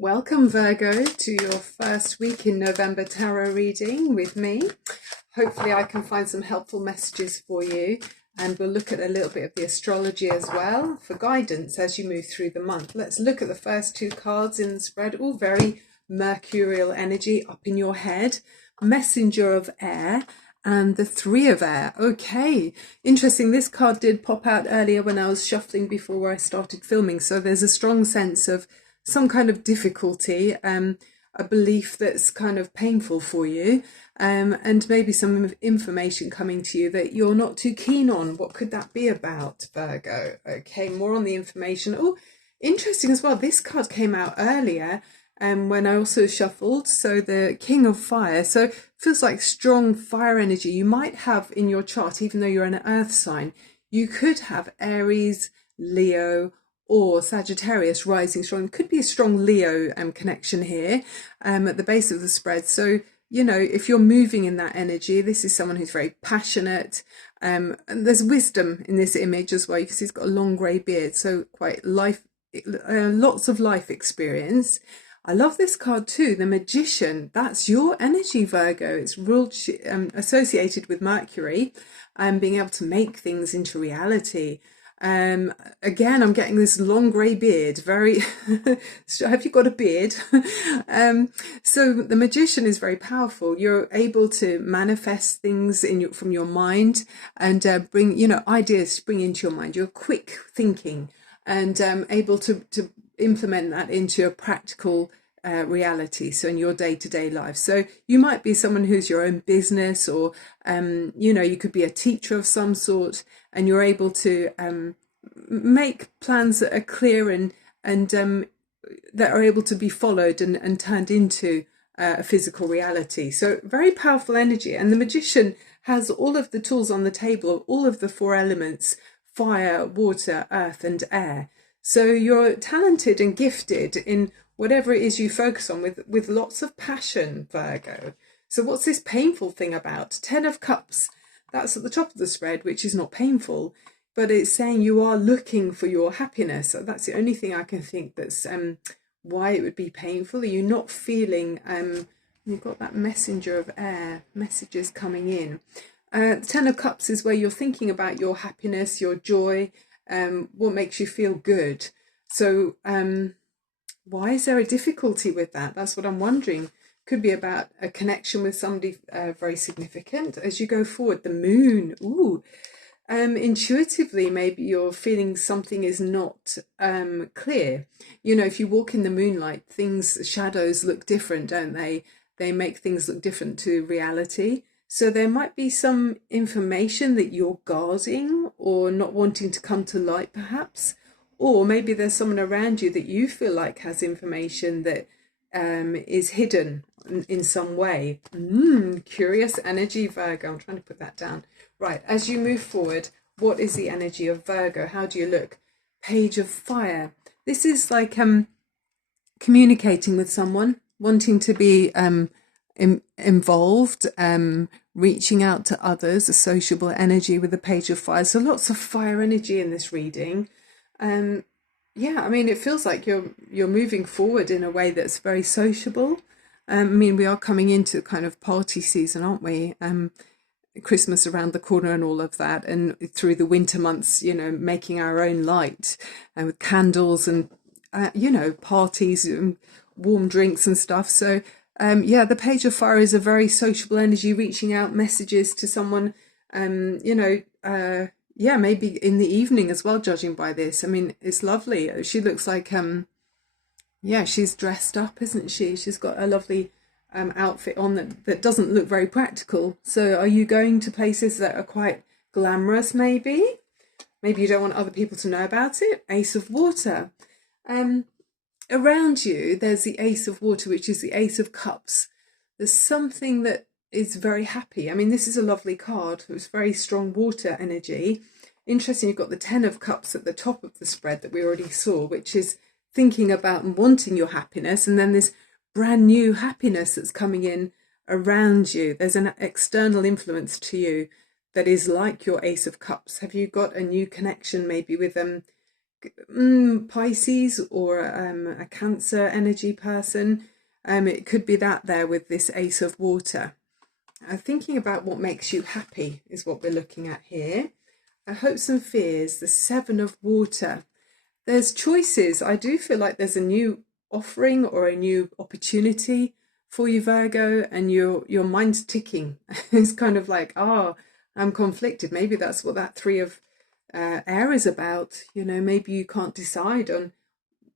Welcome, Virgo, to your first week in November tarot reading with me. Hopefully I can find some helpful messages for you, and we'll look at a little bit of the astrology as well for guidance as you move through the month. Let's look at the first two cards in the spread, all very mercurial energy up in your head. Messenger of air and the Three of Air. Okay, interesting. This card did pop out earlier when I was shuffling before I started filming, so there's a strong sense of some kind of difficulty, a belief that's kind of painful for you, and maybe some information coming to you that you're not too keen on. What could that be about, Virgo? Okay, more on the information. Oh, interesting as well. This card came out earlier when I also shuffled. So the King of Fire. So it feels like strong fire energy. You might have in your chart, even though you're an earth sign, you could have Aries, Leo, or Sagittarius rising strong. Could be a strong Leo connection here at the base of the spread. So, you know, if you're moving in that energy, this is someone who's very passionate. And there's wisdom in this image as well, because he's got a long grey beard. So quite lots of life experience. I love this card too, the Magician. That's your energy, Virgo. It's ruled, associated with Mercury and being able to make things into reality. Again, I'm getting this long grey beard, very have you got a beard? So the Magician is very powerful. You're able to manifest things from your mind and bring, you know, ideas spring into your mind. You're quick thinking and able to implement that into a practical reality, so in your day-to-day life. So you might be someone who's your own business, or you know, you could be a teacher of some sort, and you're able to make plans that are clear and that are able to be followed and turned into a physical reality. So very powerful energy. And the Magician has all of the tools on the table, all of the four elements: fire, water, earth and air. So you're talented and gifted in whatever it is you focus on, with lots of passion, Virgo. So what's this painful thing about? 10 of Cups, that's at the top of the spread, which is not painful, but it's saying you are looking for your happiness. So that's the only thing I can think that's why it would be painful. Are you not feeling, you've got that Messenger of air, messages coming in. 10 of Cups is where you're thinking about your happiness, your joy, what makes you feel good. So why is there a difficulty with that? That's what I'm wondering. Could be about a connection with somebody very significant as you go forward. The Moon. Ooh. Intuitively, maybe you're feeling something is not clear. You know, if you walk in the moonlight, shadows look different, don't they? They make things look different to reality. So there might be some information that you're guarding or not wanting to come to light, perhaps. Or maybe there's someone around you that you feel like has information that is hidden in some way. Curious energy, Virgo. I'm trying to put that down. Right, as you move forward, what is the energy of Virgo? How do you look? Page of Fire. This is like communicating with someone, wanting to be involved, reaching out to others, a sociable energy with the Page of Fire. So lots of fire energy in this reading. Yeah, I mean, it feels like you're moving forward in a way that's very sociable. I mean, we are coming into kind of party season, aren't we? Christmas around the corner and all of that, and through the winter months, you know, making our own light and with candles and you know, parties and warm drinks and stuff. So yeah, the Page of Fire is a very sociable energy, reaching out messages to someone, you know, yeah, maybe in the evening as well, judging by this. I mean, it's lovely. She looks like, yeah, she's dressed up, isn't she? She's got a lovely outfit on that doesn't look very practical. So are you going to places that are quite glamorous, maybe? Maybe you don't want other people to know about it. Ace of Water. Around you, there's the Ace of Water, which is the Ace of Cups. There's something that is very happy. I mean, this is a lovely card. It's very strong water energy. Interesting, you've got the 10 of Cups at the top of the spread that we already saw, which is thinking about and wanting your happiness, and then this brand new happiness that's coming in around you. There's an external influence to you that is like your Ace of Cups. Have you got a new connection maybe with Pisces or a Cancer energy person. It could be that there with this Ace of Water. Thinking about what makes you happy is what we're looking at here. Hopes and fears, the Seven of Water. There's choices. I do feel like there's a new offering or a new opportunity for you, Virgo, and your mind's ticking. It's kind of like, I'm conflicted. Maybe that's what that Three of Air is about. Maybe you can't decide on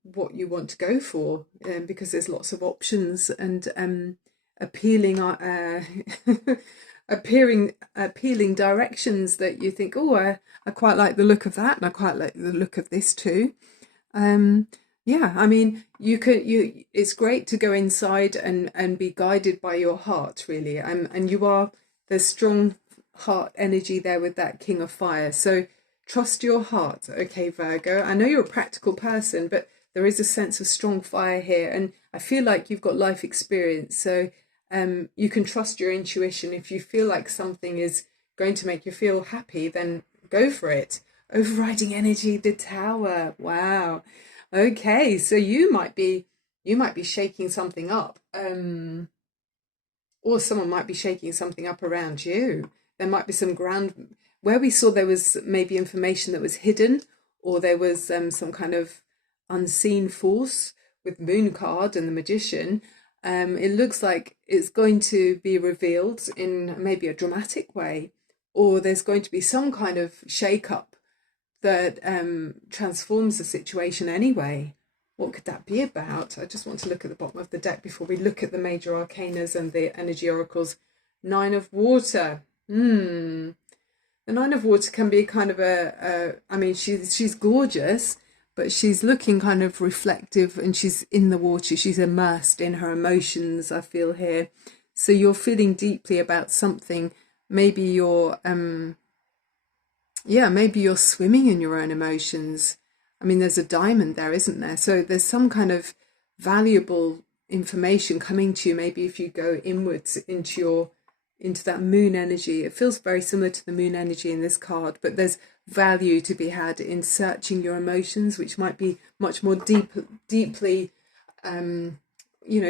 what you want to go for because there's lots of options and appealing appealing directions that you think, I quite like the look of that, and I quite like the look of this too. Yeah, I mean, it's great to go inside and be guided by your heart, really. And there's strong heart energy there with that King of Fire. So trust your heart, okay, Virgo. I know you're a practical person, but there is a sense of strong fire here, and I feel like you've got life experience. So you can trust your intuition. If you feel like something is going to make you feel happy, then go for it. Overriding energy, the Tower. Wow. Okay, so you might be shaking something up, or someone might be shaking something up around you. There might be some ground where we saw there was maybe information that was hidden, or there was some kind of unseen force with Moon card and the Magician. It looks like it's going to be revealed in maybe a dramatic way, or there's going to be some kind of shake-up that transforms the situation anyway. What could that be about? I just want to look at the bottom of the deck before we look at the major arcanas and the energy oracles. Nine of Water. The Nine of Water can be kind of I mean, she's gorgeous, but she's looking kind of reflective, and she's in the water. She's immersed in her emotions, I feel here. So you're feeling deeply about something. Maybe you're maybe you're swimming in your own emotions. I mean, there's a diamond there, isn't there? So there's some kind of valuable information coming to you. Maybe if you go inwards into that moon energy. It feels very similar to the moon energy in this card, but there's value to be had in searching your emotions, which might be much more deeply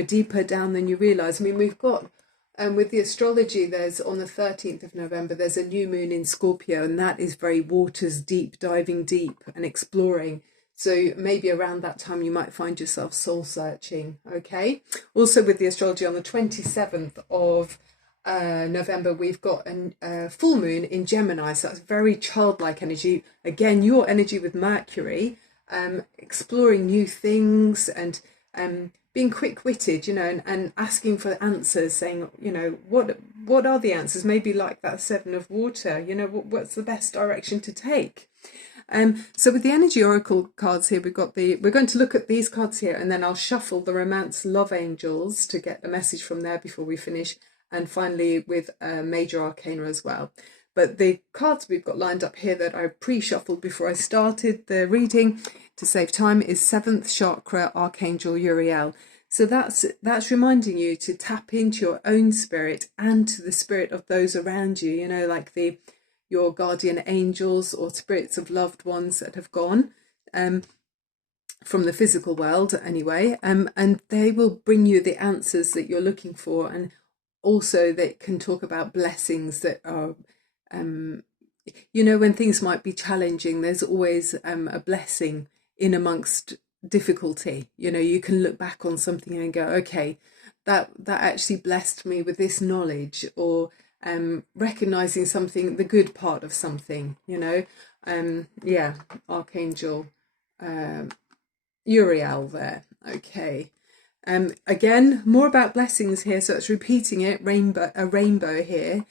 deeper down than you realize. I mean, we've got with the astrology, there's on the 13th of November, there's a new moon in Scorpio, and that is very waters deep, diving deep and exploring. So maybe around that time you might find yourself soul searching. Okay. Also with the astrology on the 27th of November, we've got a full moon in Gemini, so that's very childlike energy. Again, your energy with Mercury, exploring new things and being quick-witted, and asking for answers, saying, what are the answers? Maybe like that Seven of Water, what's the best direction to take? So with the energy oracle cards here, we're going to look at these cards here, and then I'll shuffle the romance love angels to get a message from there before we finish. And finally with a major arcana as well. But the cards we've got lined up here that I pre-shuffled before I started the reading to save time is 7th chakra Archangel Uriel. So that's reminding you to tap into your own spirit and to the spirit of those around you, like your guardian angels or spirits of loved ones that have gone from the physical world anyway. And they will bring you the answers that you're looking for, and also they can talk about blessings that are, when things might be challenging, there's always a blessing in amongst difficulty. You can look back on something and go, okay, that actually blessed me with this knowledge, or recognizing something, the good part of something, Archangel Uriel there. Okay. Again, more about blessings here, so it's repeating it, a rainbow here.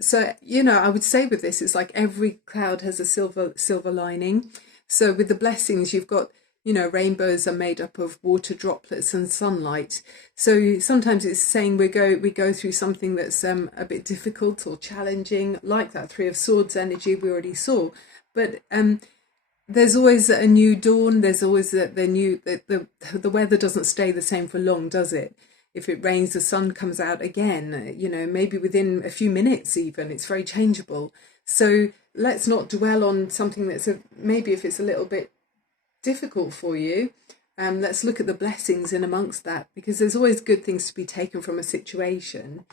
So I would say with this, it's like every cloud has a silver lining. So with the blessings, you've got, rainbows are made up of water droplets and sunlight. So sometimes it's saying we go through something that's a bit difficult or challenging, like that Three of Swords energy we already saw. But there's always a new dawn. There's always the weather doesn't stay the same for long, does it? If it rains, the sun comes out again, maybe within a few minutes even. It's very changeable. So let's not dwell on something that's maybe if it's a little bit difficult for you, let's look at the blessings in amongst that, because there's always good things to be taken from a situation.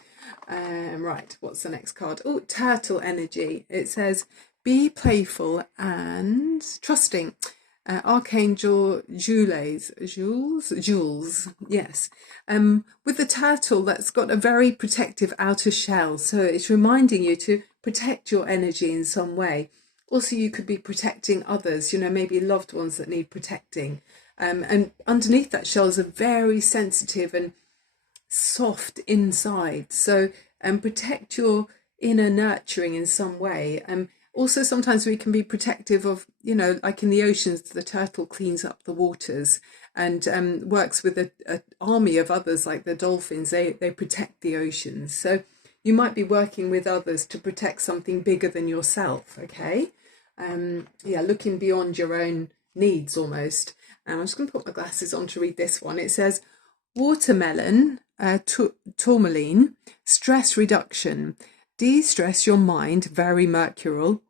Right, what's the next card? Oh, turtle energy. It says, be playful and trusting. Archangel Jules, yes. With the turtle, that's got a very protective outer shell, so it's reminding you to protect your energy in some way. Also, you could be protecting others, maybe loved ones that need protecting. And underneath that shell is a very sensitive and soft inside. So protect your inner nurturing in some way. Also, sometimes we can be protective of, like in the oceans, the turtle cleans up the waters and works with an army of others, like the dolphins. They protect the oceans. So you might be working with others to protect something bigger than yourself, okay? Looking beyond your own needs almost. And I'm just going to put my glasses on to read this one. It says, watermelon, tourmaline, stress reduction. De-stress your mind, very mercurial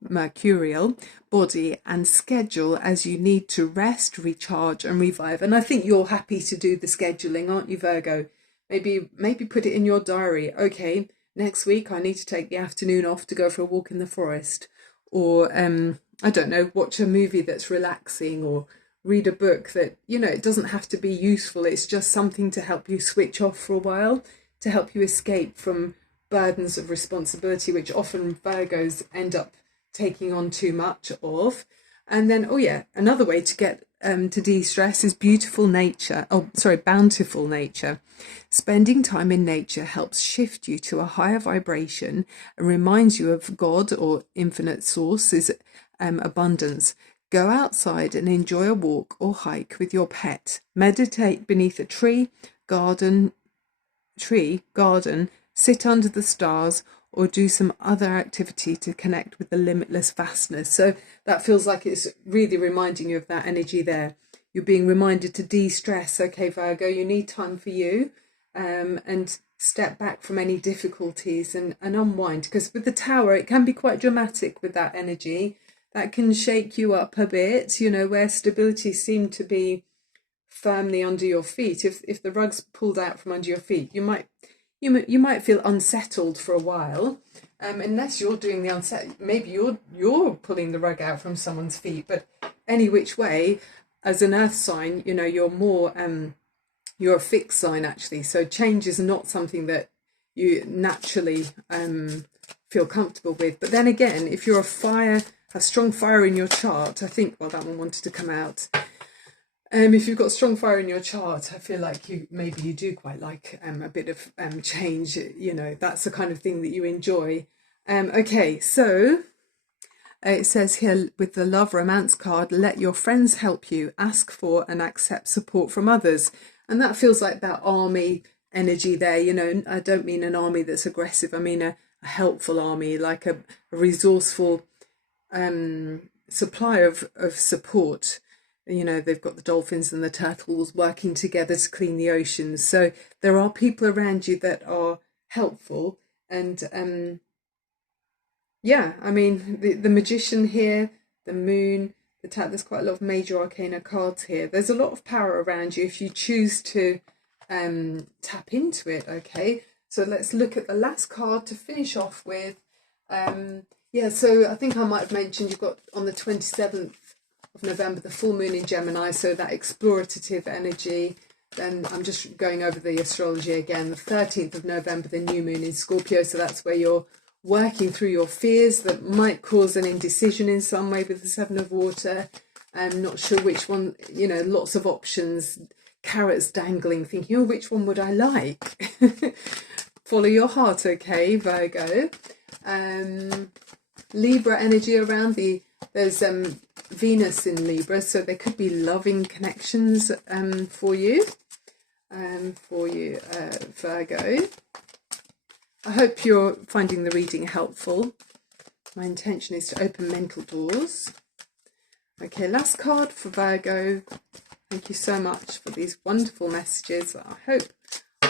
body and schedule as you need to rest, recharge and revive. And I think you're happy to do the scheduling, aren't you, Virgo? Maybe put it in your diary. Okay, next week I need to take the afternoon off to go for a walk in the forest, or I don't know, watch a movie that's relaxing, or read a book that, it doesn't have to be useful. It's just something to help you switch off for a while, to help you escape from burdens of responsibility, which often Virgos end up taking on too much of. And then, another way to get to de-stress is bountiful nature. Spending time in nature helps shift you to a higher vibration and reminds you of God or infinite source's abundance. Go outside and enjoy a walk or hike with your pet. Meditate beneath a tree, garden, sit under the stars, or do some other activity to connect with the limitless vastness. So that feels like it's really reminding you of that energy there. You're being reminded to de-stress. Okay, Virgo, you need time for you, and step back from any difficulties and unwind. Because with the Tower, it can be quite dramatic with that energy. That can shake you up a bit, where stability seemed to be firmly under your feet. If the rug's pulled out from under your feet, you might feel unsettled for a while, unless you're doing the unsettled. Maybe you're pulling the rug out from someone's feet. But any which way, as an earth sign, you're more you're a fixed sign actually. So change is not something that you naturally feel comfortable with. But then again, if you're a strong fire in your chart, I think, well, that one wanted to come out. If you've got strong fire in your chart, I feel like you do quite like a bit of change. That's the kind of thing that you enjoy. Okay, so it says here with the love romance card, let your friends help you, ask for and accept support from others. And that feels like that army energy there. I don't mean an army that's aggressive. I mean a helpful army, like a resourceful supply of support. They've got the dolphins and the turtles working together to clean the oceans. So there are people around you that are helpful. And the magician here, the moon, there's quite a lot of major arcana cards here. There's a lot of power around you if you choose to tap into it. Okay, so let's look at the last card to finish off with. So I think I might have mentioned you've got on the 27th of November the full moon in Gemini, so that explorative energy. Then I'm just going over the astrology again. The 13th of November the new moon in Scorpio, so that's where you're working through your fears that might cause an indecision in some way with the Seven of Water. I'm not sure which one, lots of options, carrots dangling, thinking, which one would I like? Follow your heart, okay, Virgo. Libra energy around there's Venus in Libra, so there could be loving connections for you, Virgo. I hope you're finding the reading helpful. My intention is to open mental doors. Okay, last card for Virgo. Thank you so much for these wonderful messages that I hope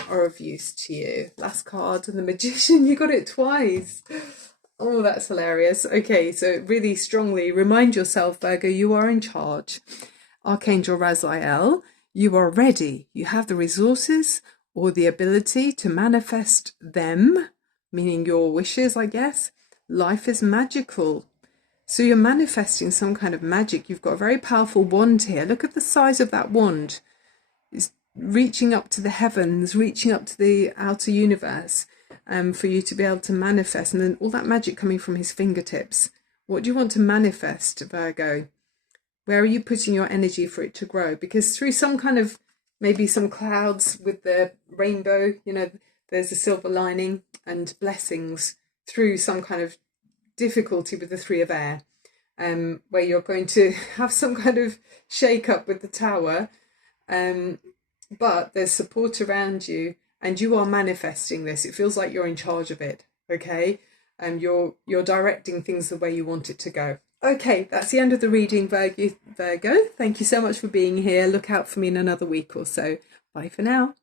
are of use to you. Last card, the Magician. You got it twice. Oh, that's hilarious. Okay, so really strongly remind yourself, Virgo, you are in charge. Archangel Raziel, you are ready. You have the resources or the ability to manifest them, meaning your wishes, I guess. Life is magical. So you're manifesting some kind of magic. You've got a very powerful wand here. Look at the size of that wand. It's reaching up to the heavens, reaching up to the outer universe, for you to be able to manifest. And then all that magic coming from his fingertips. What do you want to manifest, Virgo? Where are you putting your energy for it to grow? Because through some kind of, maybe some clouds with the rainbow, you know, there's a silver lining and blessings through some kind of difficulty with the Three of Air, where you're going to have some kind of shake up with the Tower, but there's support around you and you are manifesting this. It feels like you're in charge of it, okay? You're directing things the way you want it to go. Okay, that's the end of the reading, Virgo. Thank you so much for being here. Look out for me in another week or so. Bye for now.